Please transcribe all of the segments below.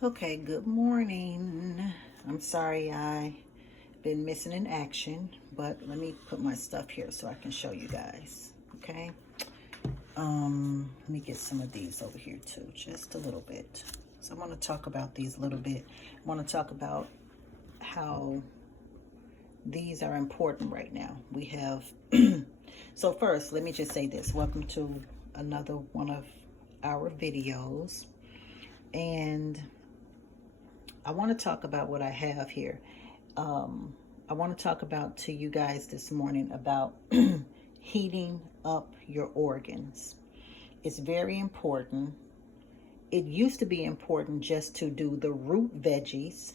Okay, good morning. I'm sorry I've been missing in action, but let me put my stuff here so I can show you guys. Okay. Let me get some of these over here too, just a little bit. So I want to talk about these a little bit. I want to talk about how these are important right now. We have so first, let me just say this. Welcome to another one of our videos. And I want to talk about what I have here. I want to talk about to you guys this morning about heating up your organs. It's very important. It used to be important just to do the root veggies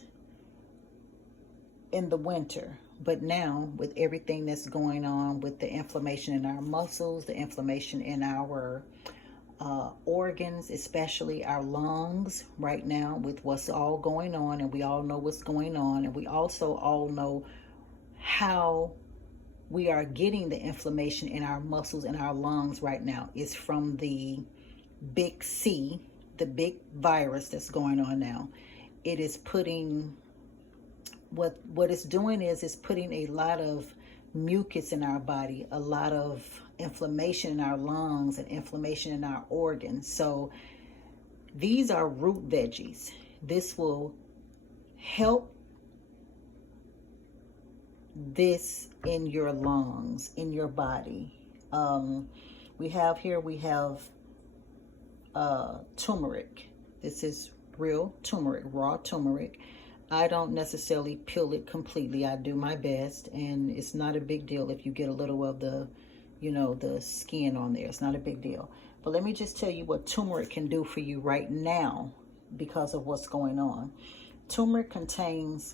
in the winter, but now with everything that's going on with the inflammation in our muscles, the inflammation in our organs, especially our lungs right now with what's all going on, and we all know what's going on, and we also all know how we are getting the inflammation in our muscles and our lungs right now is from the big C, the big virus that's going on now. It is putting what it's doing is it's putting a lot of mucus in our body, a lot of inflammation in our lungs and inflammation in our organs. So these are root veggies. This will help this in your lungs, in your body. We have turmeric. This is real turmeric, raw turmeric. I don't necessarily peel it completely. I do my best, and it's not a big deal if you get a little of the, the skin on there. It's not a big deal. But let me just tell you what turmeric can do for you right now because of what's going on. Turmeric contains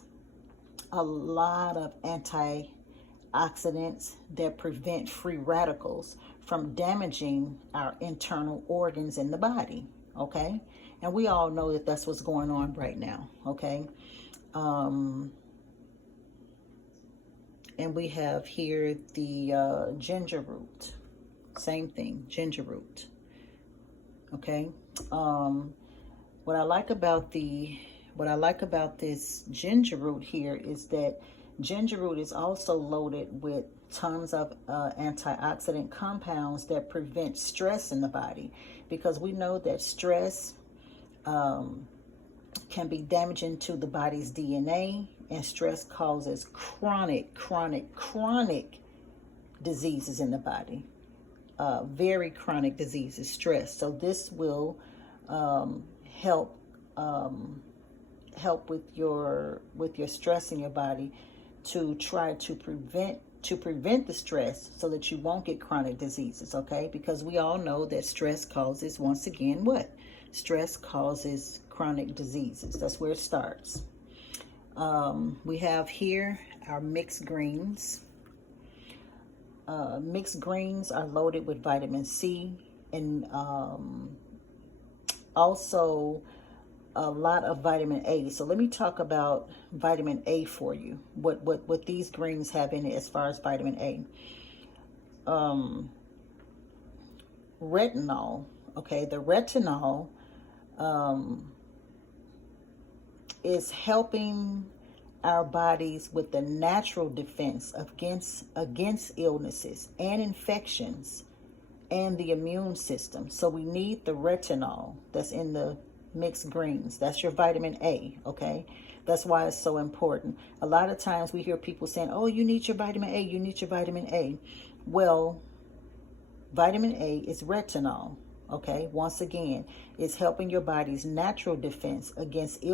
a lot of antioxidants that prevent free radicals from damaging our internal organs in the body, okay? And we all know that that's what's going on right now, okay? And we have here the ginger root. Same thing, ginger root. Okay. What I like about this ginger root here is that ginger root is also loaded with tons of antioxidant compounds that prevent stress in the body, because we know that stress can be damaging to the body's DNA, and stress causes chronic diseases in the body. Very chronic diseases, stress. So this will help with your stress in your body to try to prevent the stress so that you won't get chronic diseases, okay? Because we all know that stress causes, once again, what? Stress causes chronic diseases. That's where it starts. We have here our mixed greens. Mixed greens are loaded with vitamin C and also a lot of vitamin A. So let me talk about vitamin A for you. What these greens have in it as far as vitamin A. Retinol. Okay, the retinol is helping our bodies with the natural defense against illnesses and infections and the immune system. So we need the retinol that's in the mixed greens. That's your vitamin A, okay? That's why it's so important. A lot of times we hear people saying, oh, you need your vitamin A, you need your vitamin A. Well, vitamin A is retinol, okay? Once again, it's helping your body's natural defense against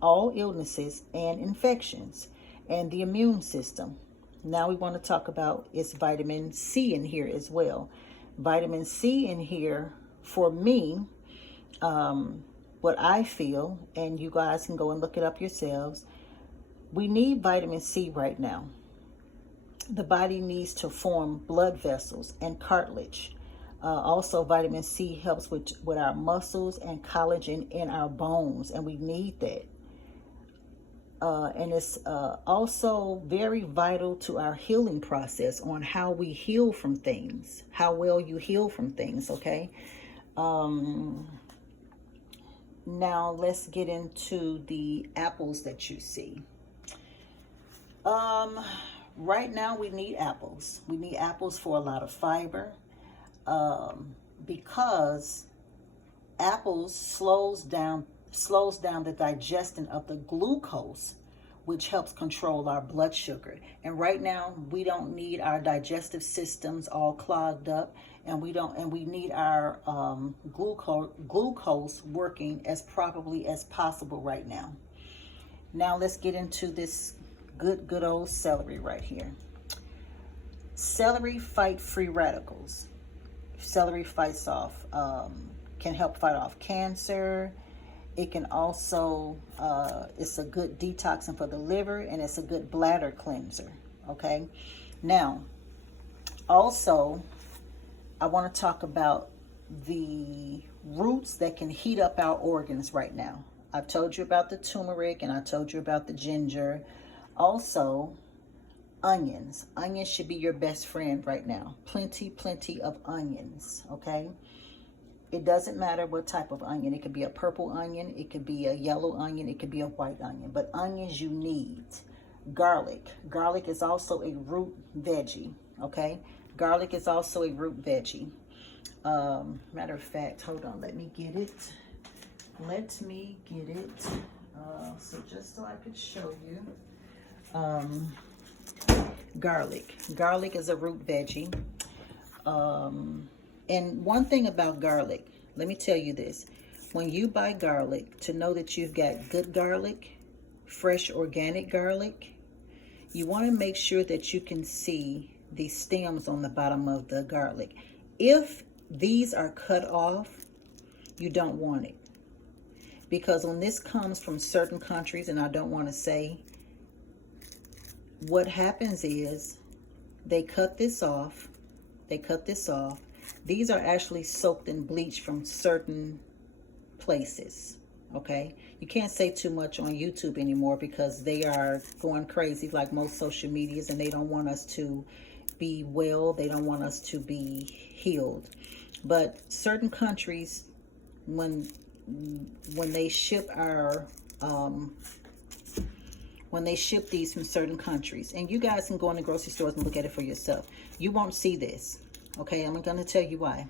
all illnesses and infections and the immune system. Now we want to talk about its vitamin C in here as well. Vitamin C in here, for me, what I feel, and you guys can go and look it up yourselves, we need vitamin C right now. The body needs to form blood vessels and cartilage. Also, vitamin C helps with our muscles and collagen in our bones, and we need that. And it's also very vital to our healing process on how we heal from things, how well you heal from things, okay? Now let's get into the apples that you see. Right now we need apples. We need apples for a lot of fiber, because apples slows down the digestion of the glucose, which helps control our blood sugar. And right now we don't need our digestive systems all clogged up, and we need our glucose working as properly as possible right now. Now let's get into this good old celery right here. Celery fight free radicals. Celery can help fight off cancer. It can also, it's a good detoxing for the liver, and it's a good bladder cleanser, okay? Now, also, I want to talk about the roots that can heat up our organs right now. I've told you about the turmeric, and I told you about the ginger. Also, onions. Onions should be your best friend right now. Plenty of onions, okay? It doesn't matter what type of onion. It could be a purple onion. It could be a yellow onion. It could be a white onion. But onions you need. Garlic. Garlic is also a root veggie, okay? Garlic is also a root veggie. Matter of fact, hold on. Let me get it. So just so I could show you. Garlic. Garlic is a root veggie. And one thing about garlic, let me tell you this. When you buy garlic, to know that you've got good garlic, fresh organic garlic, you want to make sure that you can see the stems on the bottom of the garlic. If these are cut off, you don't want it. Because when this comes from certain countries, and I don't want to say, what happens is they cut this off. These are actually soaked in bleach from certain places, okay? You can't say too much on YouTube anymore because they are going crazy like most social medias, and they don't want us to be well. They don't want us to be healed. But certain countries, when they ship these from certain countries, and you guys can go in the grocery stores and look at it for yourself, you won't see this. Okay, I'm going to tell you why.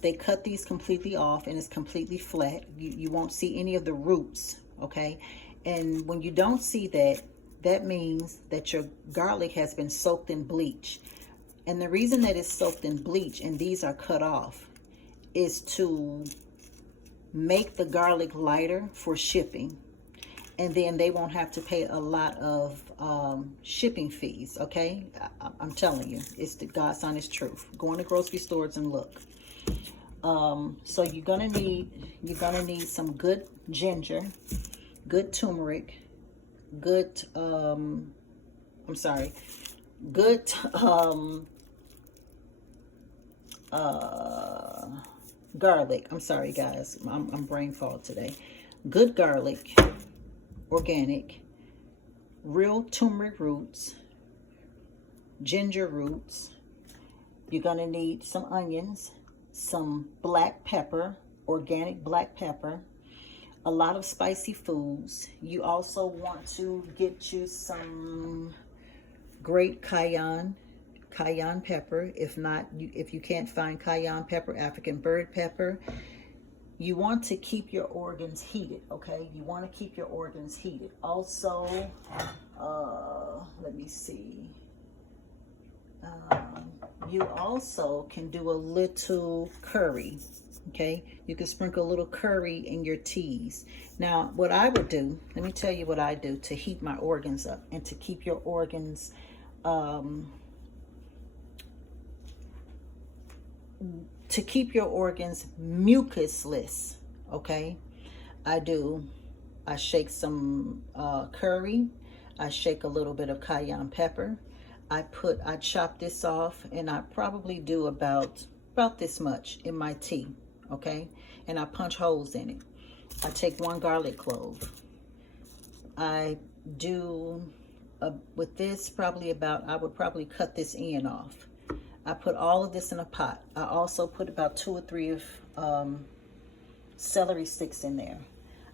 They cut these completely off, and it's completely flat. You won't see any of the roots, okay? And when you don't see that, that means that your garlic has been soaked in bleach. And the reason that it's soaked in bleach and these are cut off is to make the garlic lighter for shipping. And then they won't have to pay a lot of shipping fees, okay? I'm telling you, it's the God's honest truth. Go in the grocery stores and look. So you're gonna need some good ginger, good turmeric, good garlic. I'm sorry, guys. I'm brain fog today. Good garlic. Organic, real turmeric roots, ginger roots. You're going to need some onions, some black pepper, organic black pepper, a lot of spicy foods. You also want to get you some great cayenne pepper. If not, if you can't find cayenne pepper, African bird pepper. You want to keep your organs heated, okay? You want to keep your organs heated. Also, let me see. You also can do a little curry, okay? You can sprinkle a little curry in your teas. Now, what I would do, let me tell you what I do to heat my organs up and to keep your organs mucusless, okay? I shake some curry. I shake a little bit of cayenne pepper. I chop this off, and I probably do about this much in my tea, okay? And I punch holes in it. I take 1 garlic clove. I do, with this, I would probably cut this end off. I put all of this in a pot. I also put about 2 or 3 of celery sticks in there.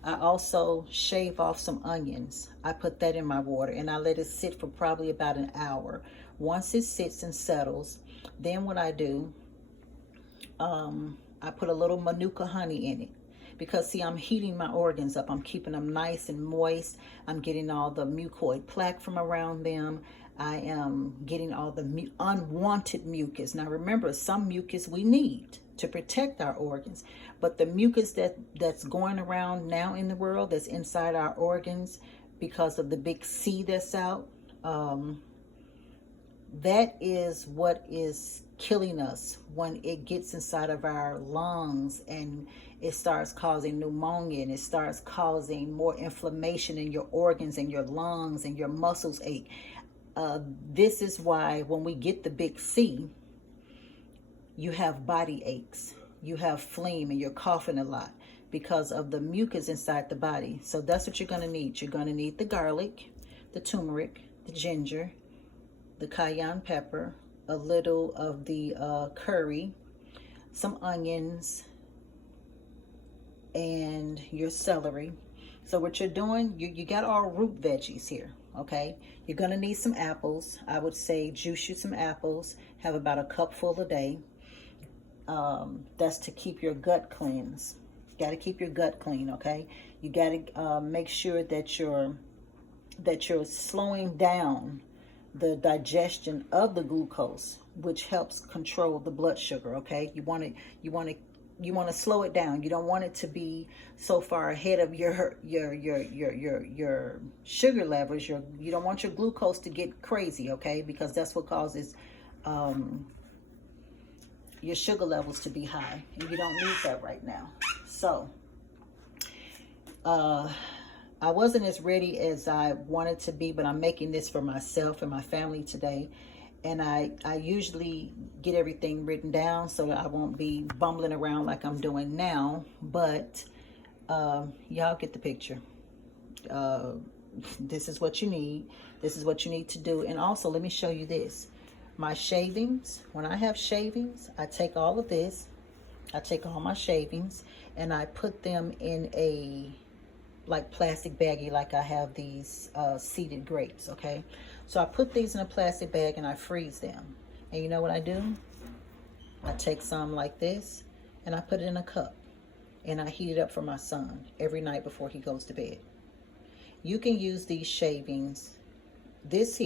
I also shave off some onions. I put that in my water and I let it sit for probably about an hour. Once it sits and settles, then what I do, I put a little manuka honey in it. Because see, I'm heating my organs up. I'm keeping them nice and moist. I'm getting all the mucoid plaque from around them. I am getting all the unwanted mucus. Now remember, some mucus we need to protect our organs. But the mucus that's going around now in the world, that's inside our organs because of the big C that's out, that is what is killing us when it gets inside of our lungs and it starts causing pneumonia and it starts causing more inflammation in your organs and your lungs and your muscles ache. This is why when we get the big C, you have body aches, you have phlegm, and you're coughing a lot because of the mucus inside the body. So that's what you're going to need. You're going to need the garlic, the turmeric, the ginger, the cayenne pepper, a little of the curry, some onions, and your celery. So what you're doing, you got all root veggies here, okay? You're going to need some apples. I would say juice you some apples. Have about a cupful a day. That's to keep your gut cleansed. Got to keep your gut clean, okay? You got to make sure that you're slowing down the digestion of the glucose, which helps control the blood sugar, okay? You want to slow it down. You don't want it to be so far ahead of your sugar levels. You don't want your glucose to get crazy, okay? Because that's what causes your sugar levels to be high, and you don't need that right now. So I wasn't as ready as I wanted to be, but I'm making this for myself and my family today. And I usually get everything written down so that I won't be bumbling around like I'm doing now. But y'all get the picture. This is what you need. This is what you need to do. And also, let me show you this. My shavings, when I have shavings, I take all of this. I take all my shavings and I put them in a plastic baggie, like I have these seeded grapes, okay? So I put these in a plastic bag and I freeze them. And you know what I do? I take some like this and I put it in a cup and I heat it up for my son every night before he goes to bed. You can use these shavings, this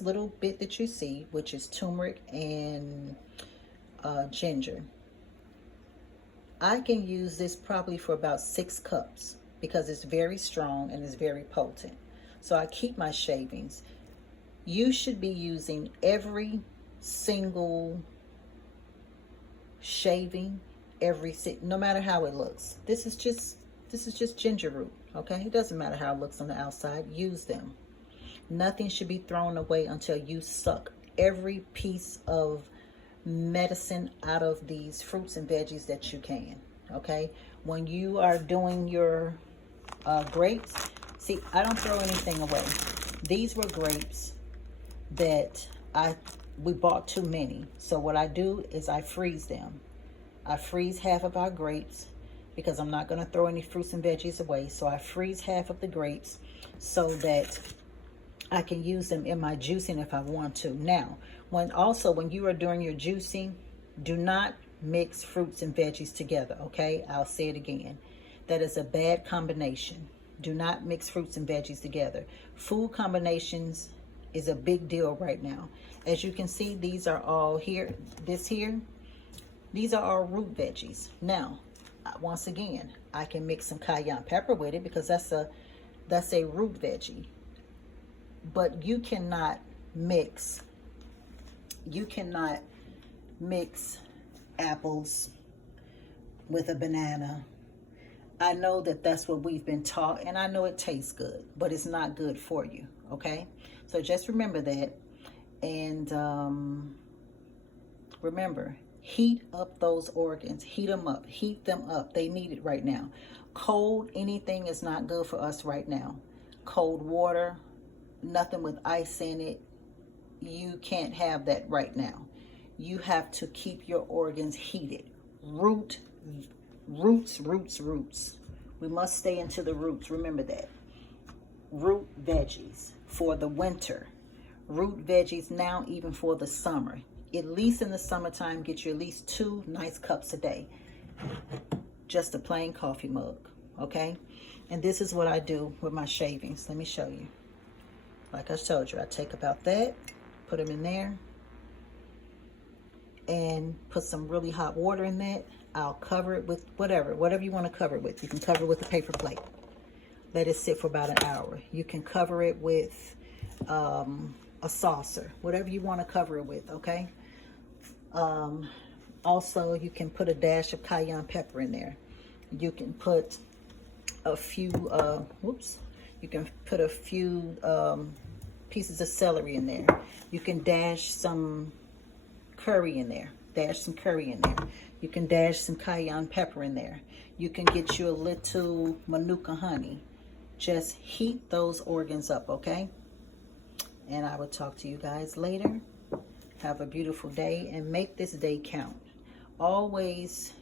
little bit that you see, which is turmeric and ginger. I can use this probably for about 6 cups because it's very strong and it's very potent. So I keep my shavings. You should be using every single shaving, no matter how it looks. This is just ginger root, okay? It doesn't matter how it looks on the outside. Use them. Nothing should be thrown away until you suck every piece of medicine out of these fruits and veggies that you can, okay? When you are doing your grapes, see, I don't throw anything away. These were grapes that we bought too many. So what I do is I freeze them. I freeze half of our grapes because I'm not going to throw any fruits and veggies away. So I freeze half of the grapes so that I can use them in my juicing if I want to. Now, when you are doing your juicing, do not mix fruits and veggies together, okay? I'll say it again. That is a bad combination. Do not mix fruits and veggies together. Food combinations is a big deal right now. As you can see, these are all here. These are all root veggies. Now, once again, I can mix some cayenne pepper with it because that's a root veggie. But you cannot mix apples with a banana. I know that that's what we've been taught, and I know it tastes good, but it's not good for you, okay? So just remember that, and remember, heat up those organs. Heat them up. They need it right now. Cold, anything is not good for us right now. Cold water, nothing with ice in it, you can't have that right now. You have to keep your organs heated. Roots. We must stay into the roots. Remember that. Root veggies for the winter. Root veggies now even for the summer. At least in the summertime, get you at least 2 nice cups a day. Just a plain coffee mug, okay? And this is what I do with my shavings. Let me show you. Like I told you, I take about that, put them in there, and put some really hot water in that. I'll cover it with whatever you want to cover it with. You can cover it with a paper plate. Let it sit for about an hour. You can cover it with a saucer, whatever you want to cover it with, okay? Also, you can put a dash of cayenne pepper in there. You can put a few, you can put a few pieces of celery in there. You can dash some curry in there. You can dash some cayenne pepper in there. You can get you a little manuka honey. Just heat those organs up, okay? And I will talk to you guys later. Have a beautiful day and make this day count. Always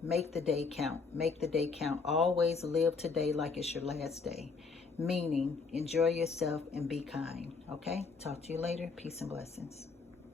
make the day count. Make the day count. Always live today like it's your last day. Meaning, enjoy yourself and be kind, okay? Talk to you later. Peace and blessings.